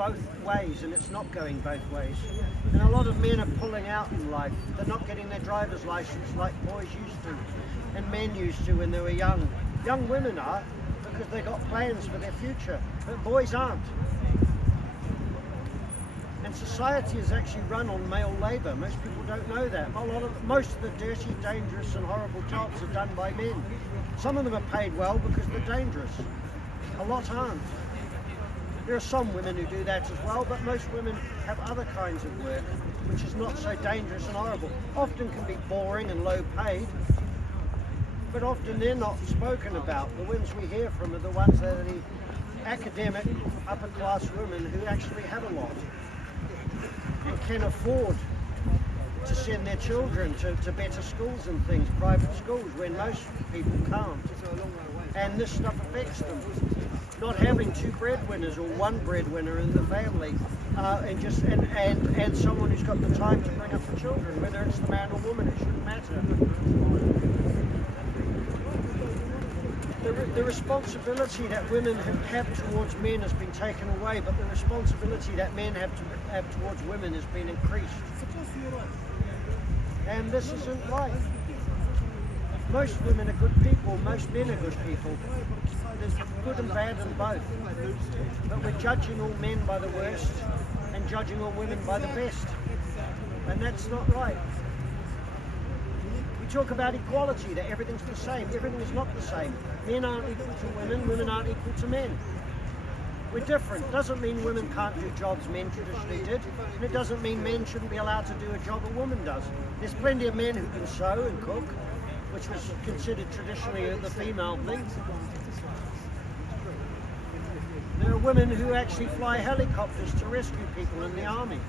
both ways, and it's not going both ways. And a lot of men are pulling out in life. They're not getting their driver's license like boys used to, and men used to when they were young. Young women are, because they got plans for their future, but boys aren't. And society is actually run on male labour. Most people don't know that. Most of the dirty, dangerous and horrible jobs are done by men. Some of them are paid well because they're dangerous. A lot aren't. There are some women who do that as well, but most women have other kinds of work, which is not so dangerous and horrible. Often can be boring and low paid, but often they're not spoken about. The ones we hear from are the ones that are the academic, upper class women who actually have a lot and can afford to send their children to better schools and things, private schools, when most people can't. And this stuff affects them. Not having two breadwinners or one breadwinner in the family, and someone who's got the time to bring up the children, whether it's the man or woman, it shouldn't matter. The responsibility that women have towards men has been taken away, but the responsibility that men have towards women has been increased. And this isn't right. Most women are good people, most men are good people. There's good and bad in both. But we're judging all men by the worst and judging all women by the best. And that's not right. We talk about equality, that everything's the same. Everything is not the same. Men aren't equal to women aren't equal to men. We're different. Doesn't mean women can't do jobs men traditionally did, and it doesn't mean men shouldn't be allowed to do a job a woman does. There's plenty of men who can sew and cook, which was considered traditionally the female thing. There are women who actually fly helicopters to rescue people in the army.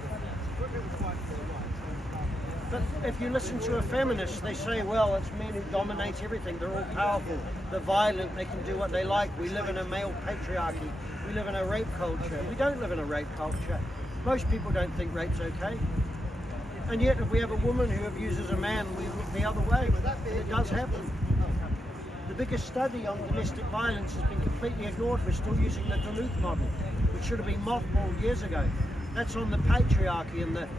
But if you listen to a feminist, they say, well, it's men who dominate everything. They're all powerful. They're violent. They can do what they like. We live in a male patriarchy. We live in a rape culture. We don't live in a rape culture. Most people don't think rape's okay. And yet, if we have a woman who abuses a man, we look the other way. It does happen. The biggest study on domestic violence has been completely ignored. We're still using the Duluth model, which should have been mothballed years ago. That's on the patriarchy and the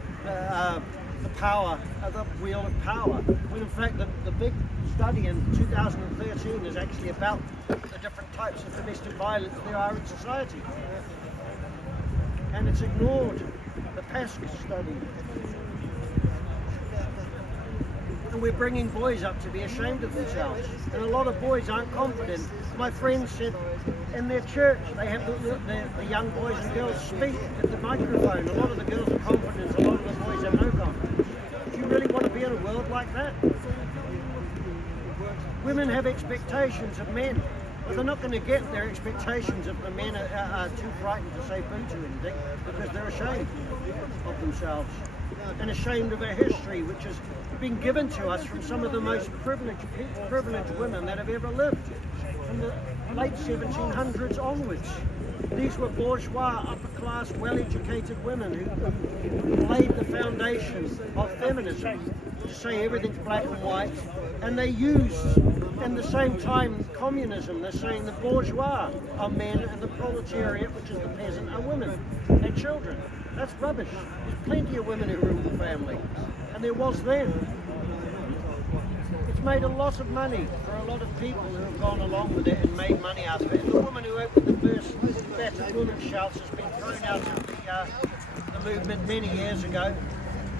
power, the wheel of power. When in fact the big study in 2013 is actually about the different types of domestic violence there are in society. And it's ignored, the PASC study. And we're bringing boys up to be ashamed of themselves. And a lot of boys aren't confident. My friend said in their church they have the young boys and girls speak at the microphone. A lot of the girls are confident, a lot of the boys have no confidence. Do you really want to be in a world like that? Women have expectations of men, but they're not going to get their expectations if the men are too frightened to say boo to anything, because they're ashamed of themselves and ashamed of our history, which has been given to us from some of the most privileged women that have ever lived, from the late 1700s onwards. These were bourgeois, upper-class, well-educated women who laid the foundation of feminism to say everything's black and white, and they used, in the same time, communism. They're saying the bourgeois are men and the proletariat, which is the peasant, are women and children. That's rubbish. There's plenty of women who rule the family, and there was then. It's made a lot of money for a lot of people who have gone along with it and made money out of it. And the woman who opened the first Battered Women's Shelter has been thrown out of the movement many years ago,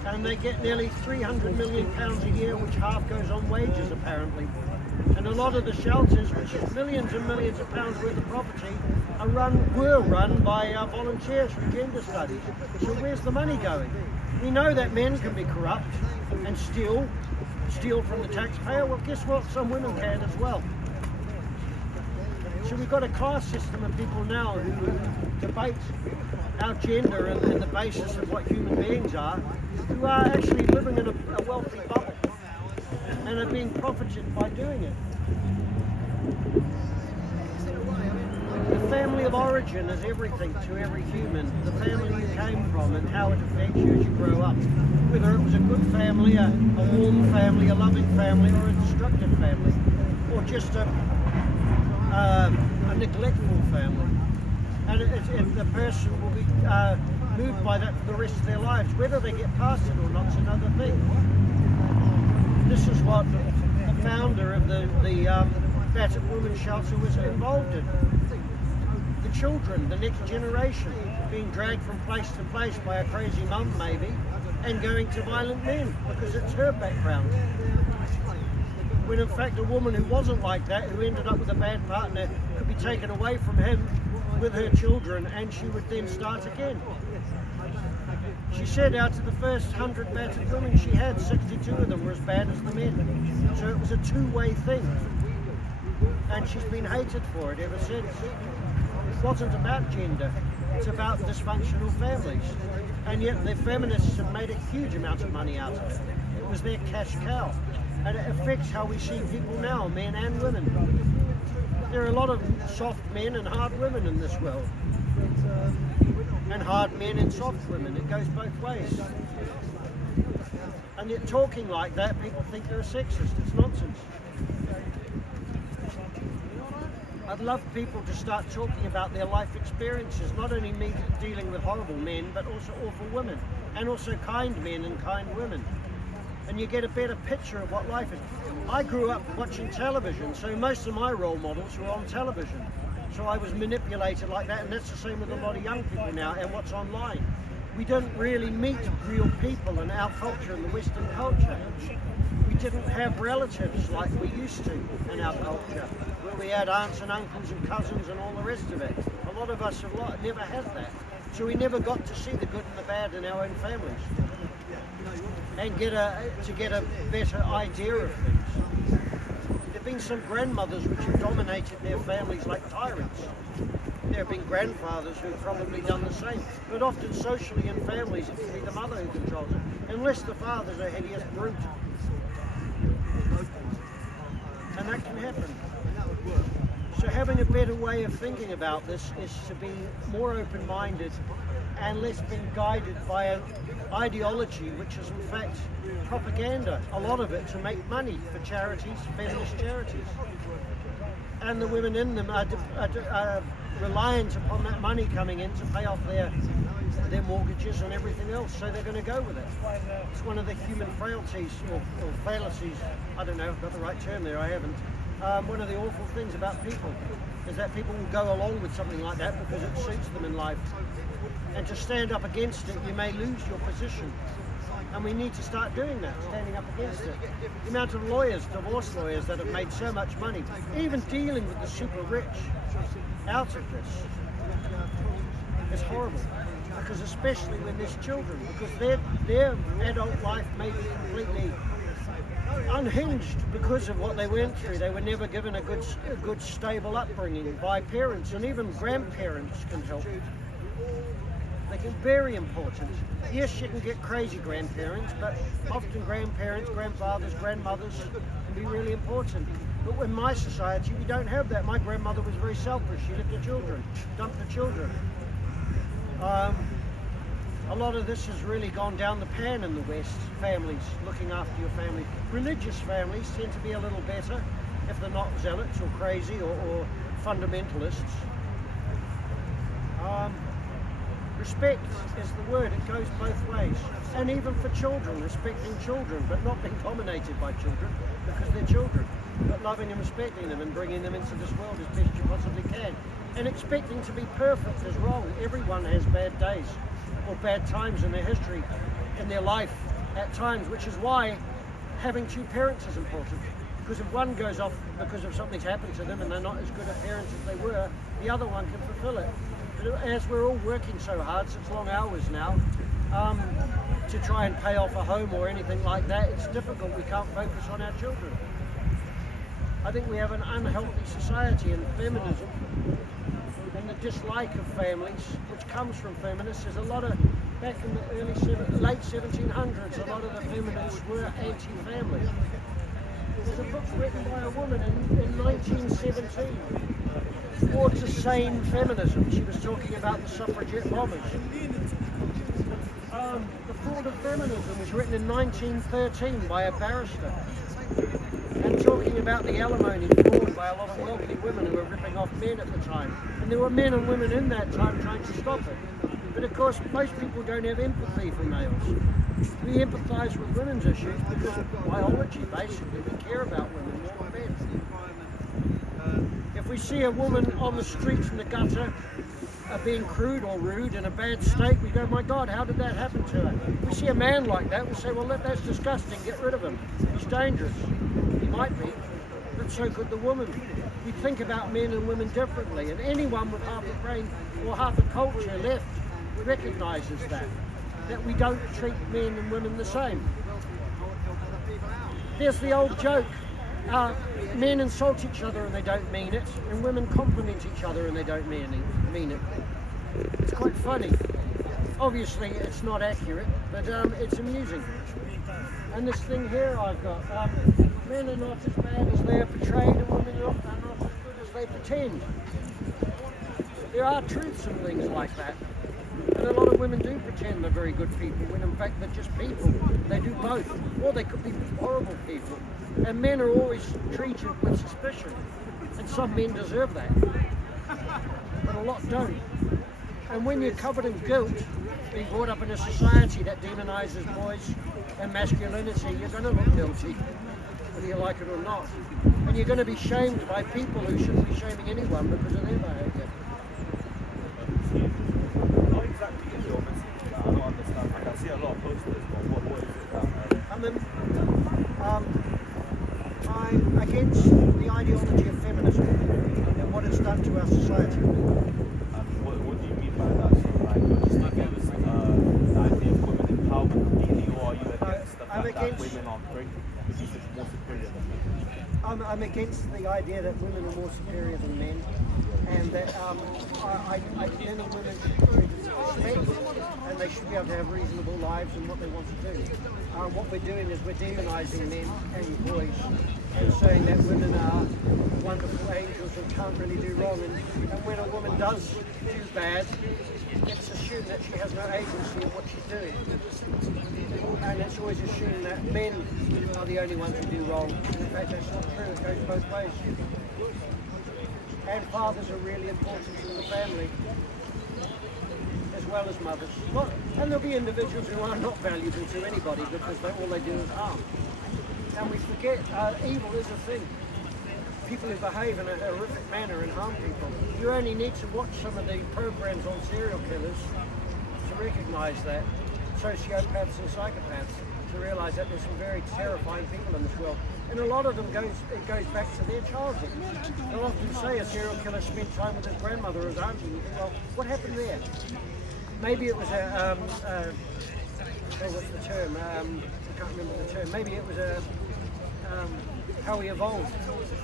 and they get nearly £300 million a year, which half goes on wages apparently. And a lot of the shelters, which is millions and millions of pounds worth of property, were run by volunteers from gender studies. So where's the money going? We know that men can be corrupt and steal from the taxpayer. Well, guess what? Some women can as well. So we've got a class system of people now who debate our gender and the basis of what human beings are, who are actually living in a wealthy bubble and are being profited by doing it. The family of origin is everything to every human. The family you came from and how it affects you as you grow up. Whether it was a good family, a warm family, a loving family, or a destructive family, or just a neglectful family. and the person will be moved by that for the rest of their lives. Whether they get past it or not is another thing. This is what the founder of the battered women's shelter was involved in. The children, the next generation, being dragged from place to place by a crazy mum maybe, and going to violent men because it's her background. When in fact a woman who wasn't like that, who ended up with a bad partner, could be taken away from him with her children, and she would then start again. She said out of the first 100 battered women she had, 62 of them were as bad as the men. So it was a two-way thing. And she's been hated for it ever since. It wasn't about gender, it's about dysfunctional families. And yet the feminists have made a huge amount of money out of it. It was their cash cow. And it affects how we see people now, men and women. There are a lot of soft men and hard women in this world. And hard men and soft women. It goes both ways. And yet talking like that, people think you're a sexist. It's nonsense. I'd love people to start talking about their life experiences, not only me dealing with horrible men, but also awful women, and also kind men and kind women. And you get a better picture of what life is. I grew up watching television, so most of my role models were on television. So I was manipulated like that, and that's the same with a lot of young people now and what's online. We don't really meet real people in our culture, in the Western culture. We didn't have relatives like we used to in our culture, where we had aunts and uncles and cousins and all the rest of it. A lot of us have never had that. So we never got to see the good and the bad in our own families and get a better idea of things. There have been some grandmothers which have dominated their families like tyrants. There have been grandfathers who have probably done the same, but often socially in families it can be the mother who controls it, unless the father's a hideous brute. And that can happen. So having a better way of thinking about this is to be more open-minded and less being guided by an ideology which is in fact propaganda, a lot of it to make money for charities, feminist charities. And the women in them are reliant upon that money coming in to pay off their mortgages and everything else, so they're going to go with it. It's one of the human frailties or fallacies, I don't know if I've got the right term there, I haven't. One of the awful things about people is that people will go along with something like that because it suits them in life. And to stand up against it, you may lose your position. And we need to start doing that, standing up against it. The amount of lawyers, divorce lawyers, that have made so much money, even dealing with the super rich out of this, is horrible. Because especially when there's children, because their adult life may be completely unhinged because of what they went through. They were never given a good stable upbringing by parents, and even grandparents can help. They can be very important. Yes, you can get crazy grandparents, but often grandparents, grandfathers, grandmothers can be really important. But in my society, we don't have that. My grandmother was very selfish. She left her children, dumped her children. A lot of this has really gone down the pan in the West, families, looking after your family. Religious families tend to be a little better if they're not zealots or crazy or fundamentalists. Respect is the word, it goes both ways. And even for children, respecting children, but not being dominated by children because they're children, but loving and respecting them and bringing them into this world as best you possibly can. And expecting to be perfect is wrong. Everyone has bad days or bad times in their history, in their life at times, which is why having two parents is important. Because if one goes off because of something's happened to them and they're not as good a parents as they were, the other one can fulfill it. But as we're all working so hard, such long hours now, to try and pay off a home or anything like that, it's difficult. We can't focus on our children. I think we have an unhealthy society, and feminism and the dislike of families, which comes from feminists, is a lot of, back in the late 1700s, a lot of the feminists were anti-family. There's a book written by a woman in 1917, Towards a Sane Feminism. She was talking about the suffragette bombers. The Fraud of Feminism was written in 1913 by a barrister, and talking about the alimony fraud by a lot of wealthy women who were ripping off men at the time. And there were men and women in that time trying to stop it. But of course, most people don't have empathy for males. We empathise with women's issues because of biology, basically. We care about women more than men. If we see a woman on the streets in the gutter being crude or rude in a bad state, we go, my God, how did that happen to her? If we see a man like that, we say, well, that's disgusting, get rid of him. He's dangerous. He might be, but so could the woman. We think about men and women differently, and anyone with half a brain or half a culture left recognises that we don't treat men and women the same. There's the old joke, men insult each other and they don't mean it, and women compliment each other and they don't mean it. It's quite funny. Obviously it's not accurate, but it's amusing. And this thing here I've got, men are not as bad as they are portrayed and women are not as good as they pretend. There are truths in things like that. And a lot of women do pretend they're very good people when in fact they're just people. They do both. Or they could be horrible people. And men are always treated with suspicion. And some men deserve that. But a lot don't. And when you're covered in guilt, being brought up in a society that demonises boys and masculinity, you're going to look guilty, whether you like it or not. And you're going to be shamed by people who shouldn't be shaming anyone because of their behaviour. What exactly is your message? I don't understand. I can see a lot of posters, but what is it that... I'm against the ideology of feminism and what it's done to our society. What do you mean by that? So, like, you're just against the idea of women empowerment completely, or are you against the fact that women are more superior than men? I'm against the idea that women are more superior than men, and that men and women should be treated with respect, and they should be able to have reasonable lives and what they want to do. What we're doing is we're demonising men and boys and saying that women are wonderful angels and can't really do wrong, and when a woman does do bad, it's assumed that she has no agency in what she's doing. And it's always assumed that men are the only ones who do wrong. In fact, that's not true. It goes both ways. And fathers are really important in the family, as well as mothers. Well, and there'll be individuals who are not valuable to anybody because all they do is harm. And we forget evil is a thing. People who behave in a horrific manner and harm people. You only need to watch some of the programs on serial killers to recognise that. Sociopaths and psychopaths, to realise that there's some very terrifying people in this world. And a lot of them goes back to their childhood. They'll often say a serial killer spent time with his grandmother or his auntie. You think, well, what happened there? Maybe it was what's the term? I can't remember the term. Maybe it was how he evolved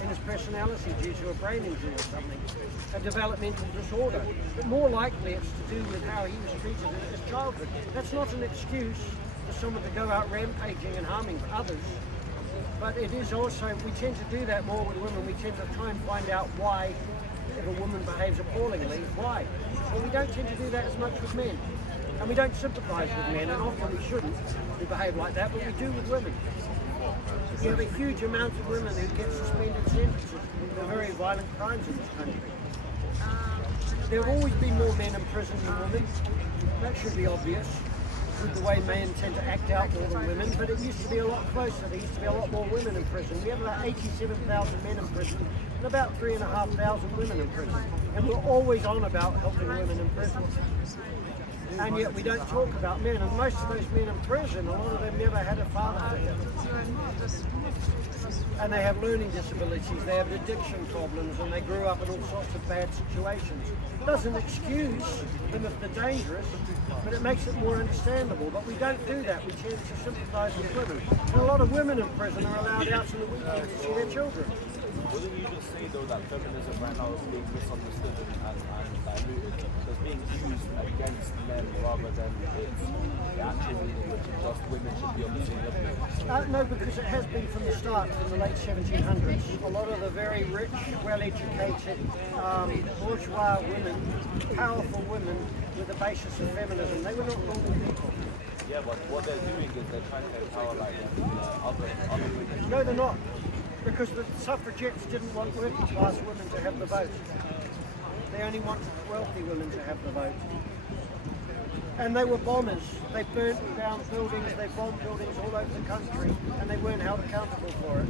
in his personality due to a brain injury or something, a developmental disorder. But more likely it's to do with how he was treated in his childhood. That's not an excuse for someone to go out rampaging and harming others, but it is also, we tend to do that more with women. We tend to try and find out why, if a woman behaves appallingly, why? Well, we don't tend to do that as much with men. And we don't sympathise with men, and often we shouldn't, who behave like that, but we do with women. You have a huge amount of women who get suspended sentences for very violent crimes in this country. There have always been more men in prison than women. That should be obvious, with the way men tend to act out more than women, but it used to be a lot closer. There used to be a lot more women in prison. We have about 87,000 men in prison and about 3,500 women in prison. And we're always on about helping women in prison. And yet we don't talk about men, and most of those men in prison, a lot of them never had a father figure. And they have learning disabilities, they have addiction problems, and they grew up in all sorts of bad situations. It doesn't excuse them if they're dangerous, but it makes it more understandable. But we don't do that, we tend to sympathise with women. And a lot of women in prison are allowed out on the weekend to see their children. Wouldn't you just say though that feminism right now is being misunderstood and diluted? So it's being used against men rather than it's actually just women should be on the same level? No, because it has been from the start, from the late 1700s. A lot of the very rich, well-educated, bourgeois women, powerful women, were the basis of feminism. They were not normal people. Yeah, but what they're doing is they're trying to empower like other women. No, they're not. Because the suffragettes didn't want working class women to have the vote. They only wanted wealthy women to have the vote. And they were bombers. They burnt down buildings, they bombed buildings all over the country, and they weren't held accountable for it.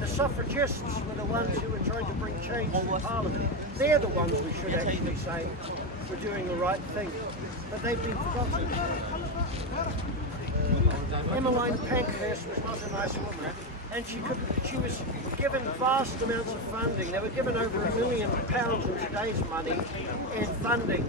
The suffragists were the ones who were trying to bring change to Parliament. They're the ones we should actually say were doing the right thing. But they've been forgotten. Emmeline Pankhurst was not a nice woman, and she was given vast amounts of funding. They were given over £1 million in today's money in funding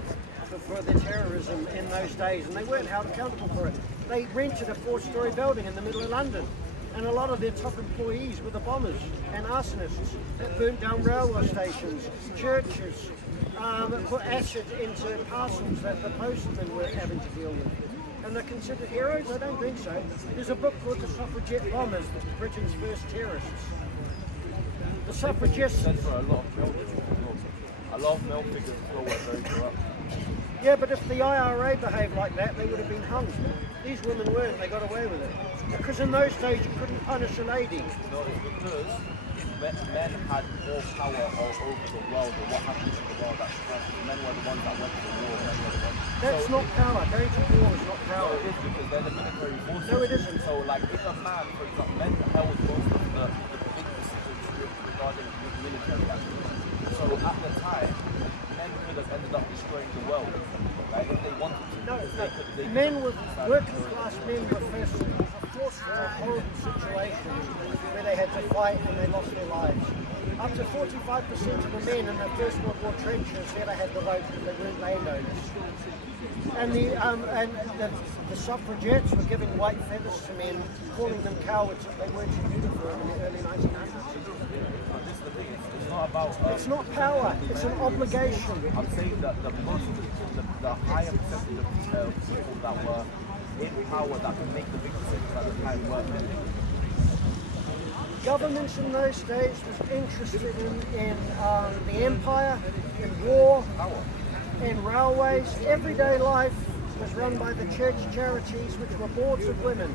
for the terrorism in those days, and they weren't held accountable for it. They rented a 4-story building in the middle of London, and a lot of their top employees were the bombers and arsonists that burnt down railway stations, churches, put acid into parcels that the postmen were having to deal with. And they're considered heroes? I don't think so. There's a book called The Suffragette Bombers, Britain's First Terrorists. The suffragists... For a lot of male figures. A lot of male figures as well were very corrupt. Yeah, but if the IRA behaved like that, they would have been hung. These women weren't, they got away with it. Because in those days you couldn't punish a lady. No, it's because men had more power all over the world, or what happened to the world. Men were the ones that went to the war. Men were the ones. That's not power. Going to war is not power. No, it is because they're the military forces. No, it isn't. So, like, if a man, for example, men held most of the big decisions regarding military actions. So, at the time, men could have ended up destroying the world, right? If they wanted to. No, They men with working class men were forced into horrible situations where they had to fight and they lost their lives. Up to 45% of the men in the First World War trenches never had the vote because they weren't landowners. And the suffragettes were giving white feathers to men, calling them cowards if they weren't in uniform in the early 1900s. This is the thing, it's not about... It's not power, it's an obligation. I'm saying that the higher percentage of people that were in power that could make the big decisions at the time were men. Governments in those days was interested in the empire, in war, in railways. Everyday life was run by the church charities, which were boards of women.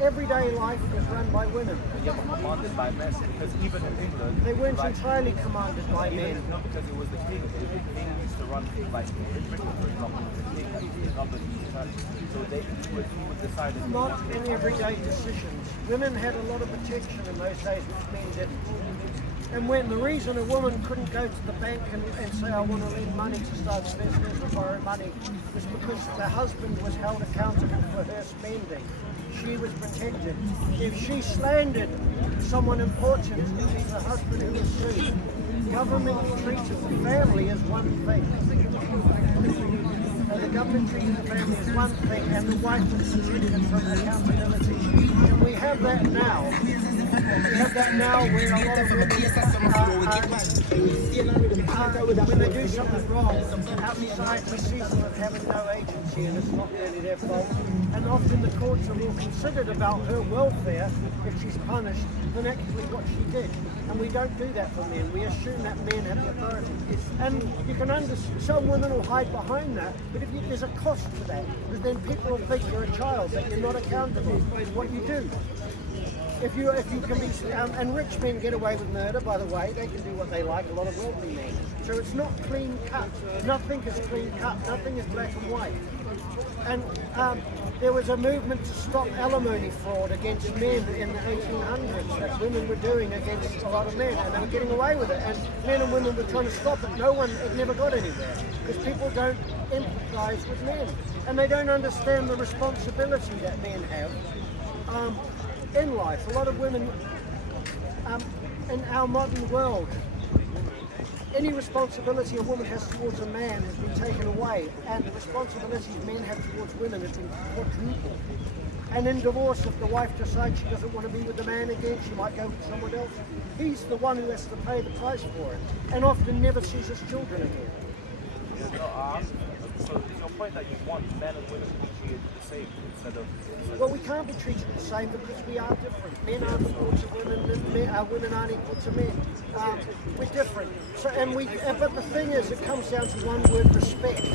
Everyday life was run by women. Yeah, but commanded by men, because even in England... They weren't entirely commanded by men. No, because it was the king. The king used to run, like, in Britain, for example, the king that used to govern these churches. So he would decide... Not in everyday decisions. Women had a lot of protection in those days, which men didn't. And when the reason a woman couldn't go to the bank and say, I want to lend money to start a business or borrow money, was because the husband was held accountable for her spending. She was protected. If she slandered someone important, it was the husband who was sued. Government treated the family as one thing. The government treated the family as one thing, and the wife was protected from accountability. And we have that now. We have that now where a lot of women, when they do something wrong, outside sees them as having no agency, and it's not really their fault. And often the courts are more considered about her welfare if she's punished than actually what she did. And we don't do that for men. We assume that men have the authority. And you can understand, some women will hide behind that, but there's a cost to that, because then people will think you're a child, that you're not accountable for what you do. If you can be, and rich men get away with murder, by the way, they can do what they like, a lot of wealthy men. So it's not clean cut. Nothing is clean cut. Nothing is black and white. And there was a movement to stop alimony fraud against men in the 1800s that women were doing against a lot of men, and they were getting away with it. And men and women were trying to stop it. It never got anywhere, because people don't empathize with men, and they don't understand the responsibility that men have in life. A lot of women in our modern world, any responsibility a woman has towards a man has been taken away, and the responsibilities men have towards women has been quadrupled. And in divorce, if the wife decides she doesn't want to be with the man again, she might go with someone else. He's the one who has to pay the price for it, and often never sees his children again. So it's your point that you want men and women to be treated the same instead of... Well, we can't be treated the same because we are different. Men aren't equal to women, and women aren't equal to men. We're different. So, but the thing is, it comes down to one word: respect.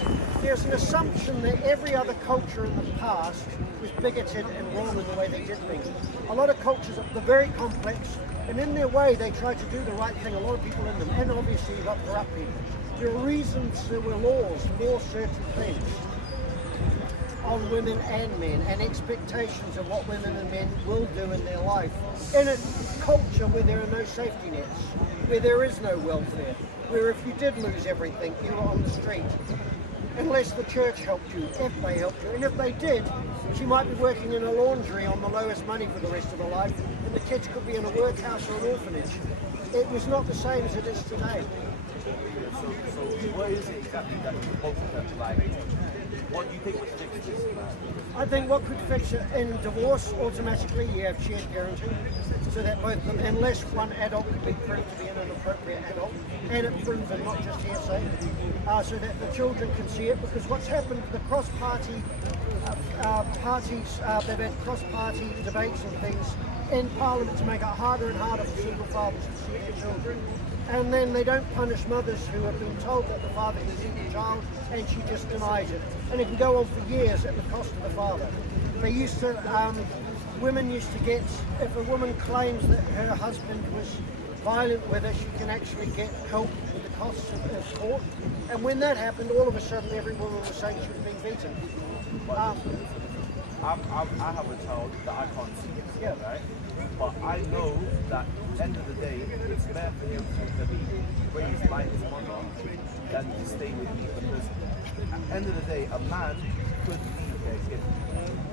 There's an assumption that every other culture in the past was bigoted and wrong in the way they did things. A lot of cultures are very complex, and in their way, they try to do the right thing. A lot of people in them, and obviously you've got corrupt people. the reasons there were laws for certain things on women and men, and expectations of what women and men will do in their life. In a culture where there are no safety nets, where there is no welfare, where if you did lose everything, you were on the street. Unless the church helped you, if they helped you. And if they did, she might be working in a laundry on the lowest money for the rest of her life, and the kids could be in a workhouse or an orphanage. It was not the same as it is today. So what is it exactly that you hope that, like, what do you think would fix this? I think what could fix it in divorce, automatically you have shared parenting, so that both of them, unless one adult could be proved to be an inappropriate adult, and it's proven, not just hearsay, so that the children can see it, because what's happened, the cross-party parties, they've had cross-party debates and things in Parliament to make it harder and harder for single fathers to see their children. And then they don't punish mothers who have been told that the father can see the child, and she just denies it. And it can go on for years at the cost of the father. They used to, women used to get, if a woman claims that her husband was violent with her, she can actually get help with the costs of court. And when that happened, all of a sudden every woman was saying she was being beaten. I have a child that I can't see, Yeah. right? But I know that at the end of the day, it's better for him to be raised by his mother than to stay with me, because at the end of the day, a man could leave their kid,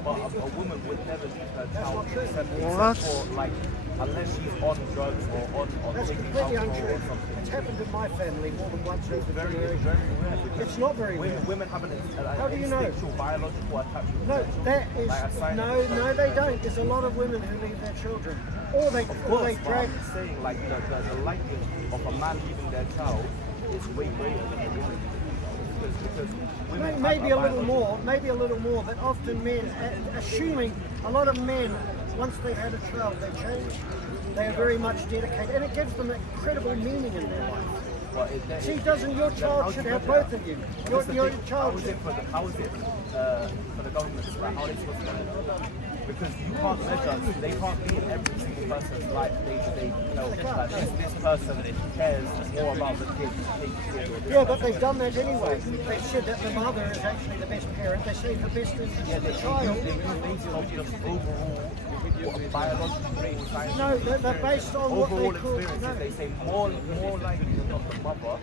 but a woman would never leave her child except for, like, unless she's on drugs or on That's taking completely alcohol untrue. or something. It's happened in my family more than once over the Very, generations. very rare. Because It's not very rare. women have an How do you know? instinctual biological attachment. No, that is Like a sign no, of- no, they don't. There's a lot of women who leave their children, or they Of course, but drag. I'm saying, like, the likelihood of a man leaving their child is way greater than a woman leaving their child. Because women have Maybe a little biological- more. But often men, assuming a lot of men, once they've had a child, they change. They are very much dedicated, and it gives them incredible meaning in their life. But See, doesn't your child should have both of you? Your child How is should. it for the government? Like, how are they supposed to know? Because you can't measure, they can't be in every single person's life day to day. You know, like, this person cares more about the kid, takes care of this Yeah, but person. they've done that anyway. They've said that the mother is actually the best parent. They say the best interest of the child. They do based on just overall biological science. No, they're based on what overall they call. experiences. No, They say more likely than not the mother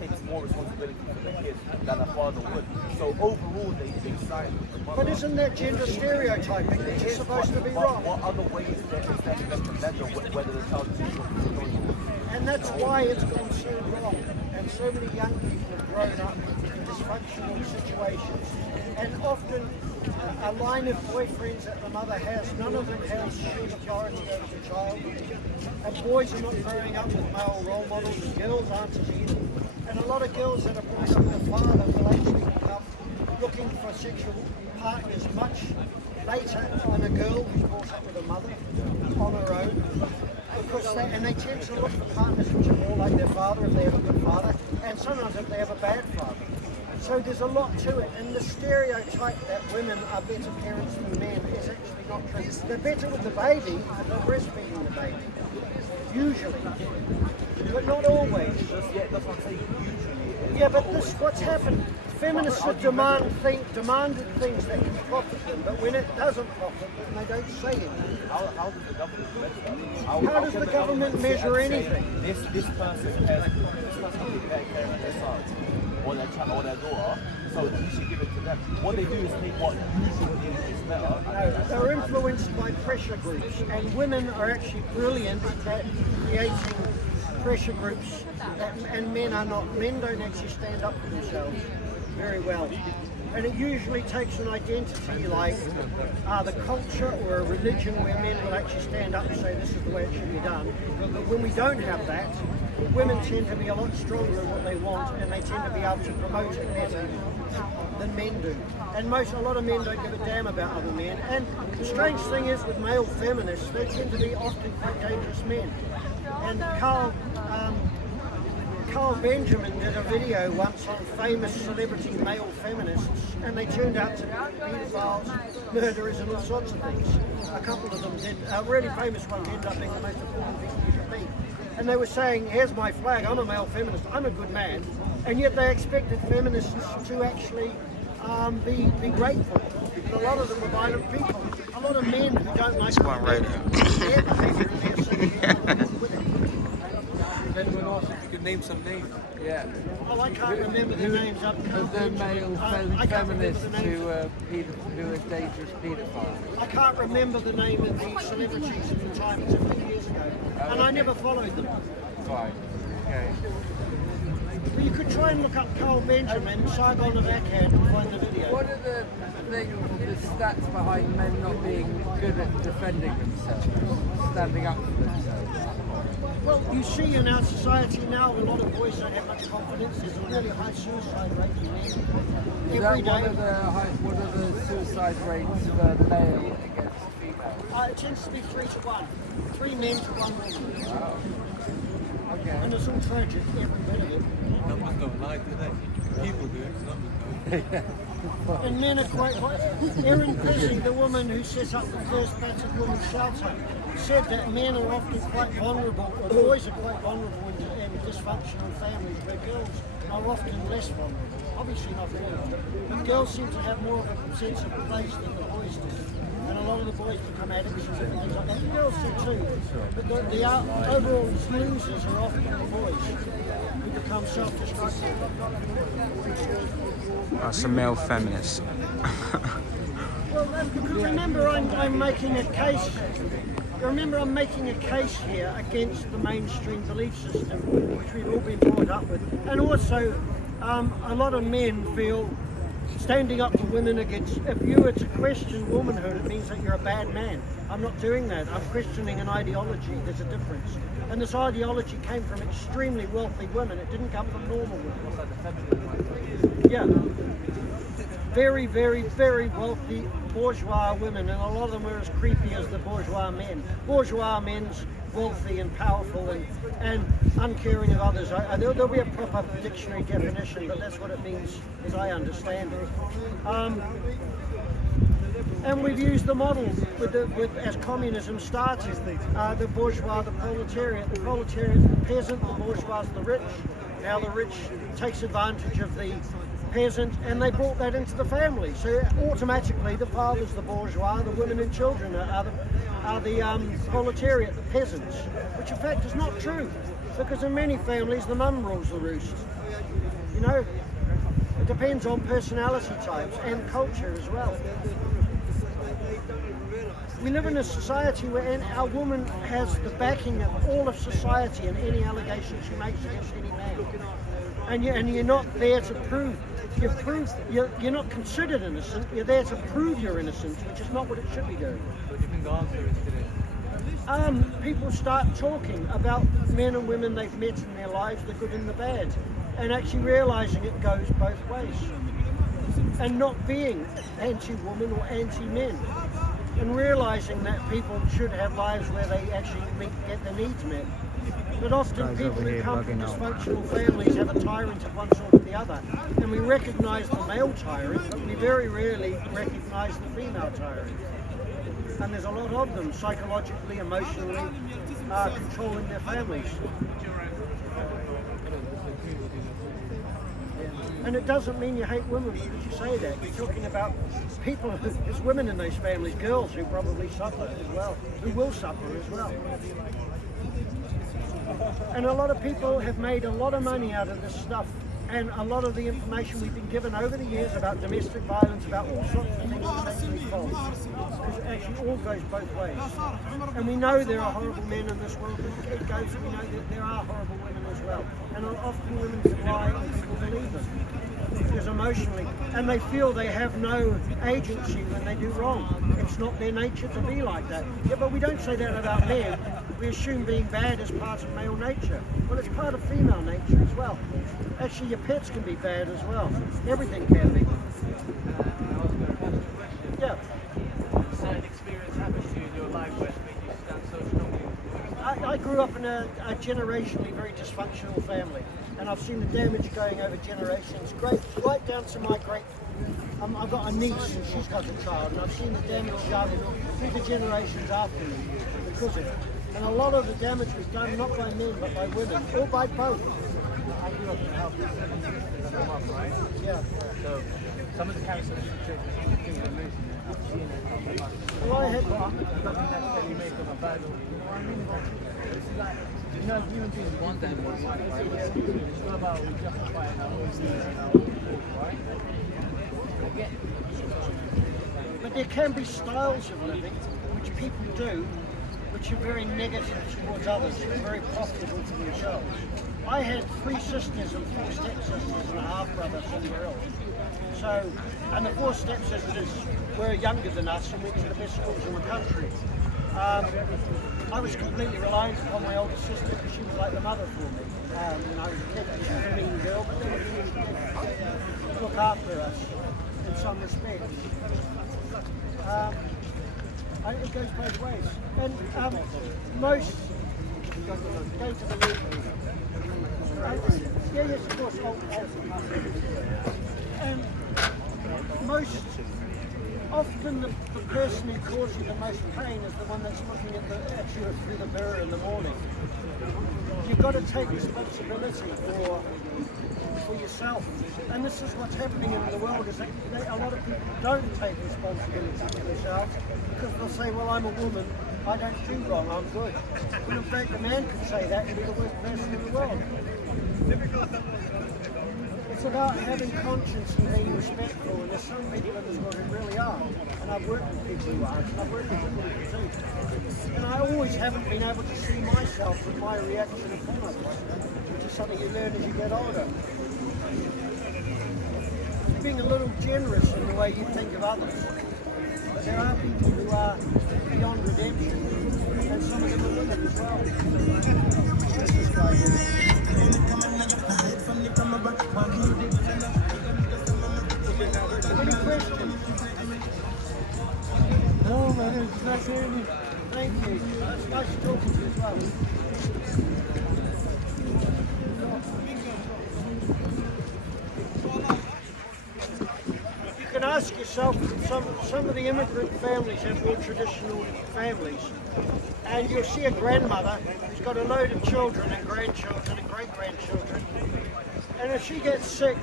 takes more responsibility for the kid than a father would. So overall, they side with the mother. but isn't that gender stereotyping? Which is supposed to be wrong. What other ways is there to measure whether the child is responsible? And that's why it's gone so wrong. And so many young people have grown up in dysfunctional situations. And often a line of boyfriends that the mother has, none of them has sheer authority over the child. And boys are not growing up with male role models, and girls aren't as either. And a lot of girls that are brought up with a father will actually become looking for sexual partners much later than a girl who's brought up with a mother on her own. Because they tend to look for partners which are more like their father if they have a good father, and sometimes if they have a bad father. So there's a lot to it, and the stereotype that women are better parents than men is actually not true. They're better with the baby, and they're breastfeeding the baby, usually, but not always. Yeah, that's what I'm saying. Usually, Yeah, but this, what's happened? Feminists have demanded things that can profit them, but when it doesn't profit them, they don't say it. how does the government measure that? How does can the government measure say, anything? This person cares, this person will be better caring of their son or their child or their daughter, so you should give it to them. What they do is take what usually is better. No, they're influenced by pressure groups, and women are actually brilliant at creating pressure groups, and men are not. Men don't actually stand up for themselves very well. And it usually takes an identity like the culture or a religion where men will actually stand up and say this is the way it should be done. But when we don't have that, women tend to be a lot stronger in what they want, and they tend to be able to promote it better than men do. And a lot of men don't give a damn about other men. And the strange thing is with male feminists, they tend to be often quite dangerous men. And Carl Benjamin did a video once on famous celebrity male feminists, and they turned out to be pedophiles, murderers, and all sorts of things. A couple of them did. A really famous one ended up being the most important thing you could be. and they were saying, here's my flag, I'm a male feminist, I'm a good man, and yet they expected feminists to actually be grateful. But a lot of them were violent people. A lot of men who don't like One right their behaviour and their sexuality with it. Anyone else, if you could name some names. Yeah. Well, I can't remember the names up Of the male I can't remember feminists the names. who are dangerous paedophiles. I can't remember the name of the celebrities at the time, it's a few years ago. And I never followed them. Fine. Okay. But you could try and look up Carl Benjamin, Saigon of Akkad, and find the video. What are the stats behind men not being good at defending themselves, standing up for themselves? Well, you see in our society now, a lot of boys don't have much confidence. There's a really high suicide rate in men. Is Every that day. what are the suicide rates for male against female? It tends to be 3 to 1. 3 men to 1 woman. Wow. Okay. And it's all tragic, every bit of it. Numbers don't lie, do they? People do, numbers don't. And men are quite. Erin Pesci, the woman who set up the first battered women's shelter, said that men are often quite vulnerable, or boys are quite vulnerable in dysfunctional families, where girls are often less vulnerable. Obviously not all, but girls seem to have more of a sense of place than the boys do. And a lot of the boys become addicts and things like that. The girls do too, but the overall losers are often the boys who become self-destructive. Some male feminists. Well, remember, I'm making a case. Remember, I'm making a case here against the mainstream belief system, which we've all been brought up with, and also a lot of men feel standing up to women against. If you were to question womanhood, it means that you're a bad man. I'm not doing that. I'm questioning an ideology. There's a difference, and this ideology came from extremely wealthy women. It didn't come from normal women. Yeah. Very, very, very wealthy bourgeois women, and a lot of them were as creepy as the bourgeois men. Bourgeois men's wealthy and powerful and uncaring of others. There'll be a proper dictionary definition, but that's what it means as I understand it. And we've used the model as communism started. The bourgeois, the proletariat, the peasant, the bourgeois, the rich. Now the rich takes advantage of the peasant, and they brought that into the family. So automatically, the father's the bourgeois, the women and children are the proletariat, the peasants, which in fact is not true, because in many families the mum rules the roost. You know, it depends on personality types and culture as well. We live in a society where our woman has the backing of all of society in any allegation she makes against any man. And you're not there to prove. You're not considered innocent. You're there to prove you're innocent, which is not what it should be doing. What do you think the answer is today? People start talking about men and women they've met in their lives, the good and the bad, and actually realising it goes both ways, and not being anti-woman or anti-men, and realising that people should have lives where they actually get their needs met. But often people who come from dysfunctional families have a tyrant of one sort or the other. And we recognise the male tyrant, but we very rarely recognise the female tyrant. And there's a lot of them, psychologically, emotionally, controlling their families. And it doesn't mean you hate women because you say that. You're talking about people, there's women in those families, girls who probably suffer as well, who will suffer as well. And a lot of people have made a lot of money out of this stuff, and a lot of the information we've been given over the years about domestic violence, about all sorts of things is actually false. Because it actually all goes both ways. And we know there are horrible men in this world, but it goes, we know that there are horrible women as well. And often women lie and people believe them. Because emotionally, and they feel they have no agency when they do wrong. It's not their nature to be like that. Yeah, but we don't say that about men. We assume being bad is part of male nature. Well, it's part of female nature as well. Actually, your pets can be bad as well. Everything can be. Yeah. A certain experience happened to you in your life where it made you stand so strongly? I grew up in a generationally very dysfunctional family, and I've seen the damage going over generations, right down to my great. I've got a niece and she's got a child, and I've seen the damage done through the generations after me because of it. And a lot of the damage was done not by men but by women, or by both. I grew up in a house with 7 sisters and a mum, right? Yeah. So some of the characters in the church, some of the things they're mentioning, I've seen it a couple of times. Well, I had Nothing necessarily make them a bad or, you know what I mean? It's like, you know, human beings want that more, right? It's not about we justifying our own sin and our own fault, right? I get it. But there can be styles of living which people do which are very negative towards others and very profitable for themselves. I had 3 sisters and 4 stepsisters and a half-brother somewhere else. So, and the 4 stepsisters were younger than us and went to the best schools in the country. I was completely reliant upon my older sister because she was like the mother for me. When I was a kid, she was a mean girl, but then she did look after us in some respects. It goes both ways. And most go to the league. Yes, of course. And most often the person who causes you the most pain is the one that's looking at you through the mirror in the morning. You've got to take responsibility for yourself. And this is what's happening in the world, is that a lot of people don't take responsibility for themselves because they'll say, well, I'm a woman, I don't do wrong, I'm good. When in fact a man could say that and be the worst person in the world. It's about having conscience and being respectful, and there's some people in this world who really are. And I've worked with people who aren't, and I've worked with people who do. And I always haven't been able to see myself in my reaction upon others, which is something you learn as you get older. Being a little generous in the way you think of others. But there are people who are beyond redemption, and some of them are women as well. What's this guy here? Any questions? No, man, it's not serious. Thank you. It's nice talking to you as well. You can ask yourself, some of the immigrant families have more traditional families, and you'll see a grandmother who's got a load of children and grandchildren and great-grandchildren, and if she gets sick,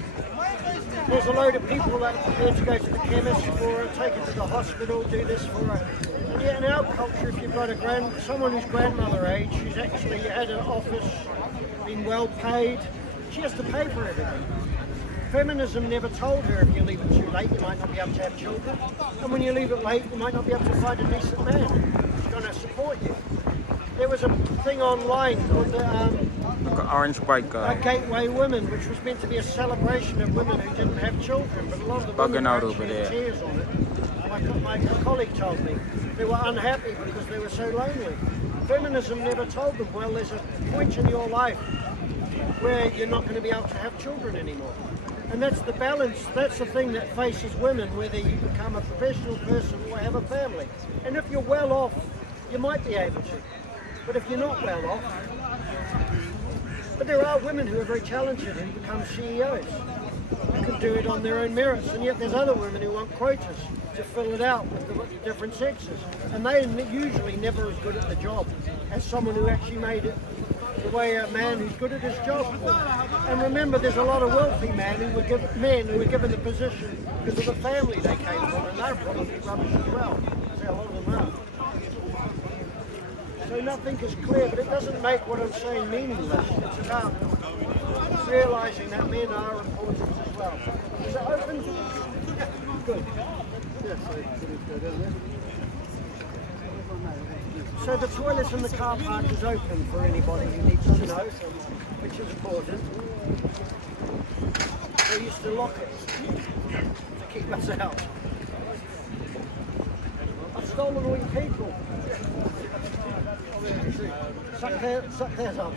there's a load of people that are prepared to go to the chemist for her, take her to the hospital, do this for her. And yet in our culture, if you've got someone who's grandmother age, who's actually had an office, been well paid, she has to pay for everything. Feminism never told her if you leave it too late, you might not be able to have children. And when you leave it late, you might not be able to find a decent man who's going to support you. There was a thing online called the Like an orange white guy. Gateway Women, which was meant to be a celebration of women who didn't have children, but a lot of the women Bugging out were over actually in there. tears on it. My colleague told me they were unhappy because they were so lonely. Feminism never told them, well, there's a point in your life where you're not going to be able to have children anymore. And that's the balance, that's the thing that faces women, whether you become a professional person or have a family. And if you're well off, you might be able to. But if you're not well off, but there are women who are very talented who become CEOs, who can do it on their own merits, and yet there's other women who want quotas to fill it out with the different sexes. And they're usually never as good at the job as someone who actually made it the way a man who's good at his job would. And remember, there's a lot of wealthy men who were given the position because of the family they came from, and they're probably rubbish as well. See, a lot of them are. So nothing is clear, but it doesn't make what I'm saying meaningless. It's about realising that men are important as well. Is it open? Good. So the toilets in the car park is open for anybody who needs to know, which is important. They used to lock it to keep us out. I've stolen all your people. Suck theirs up.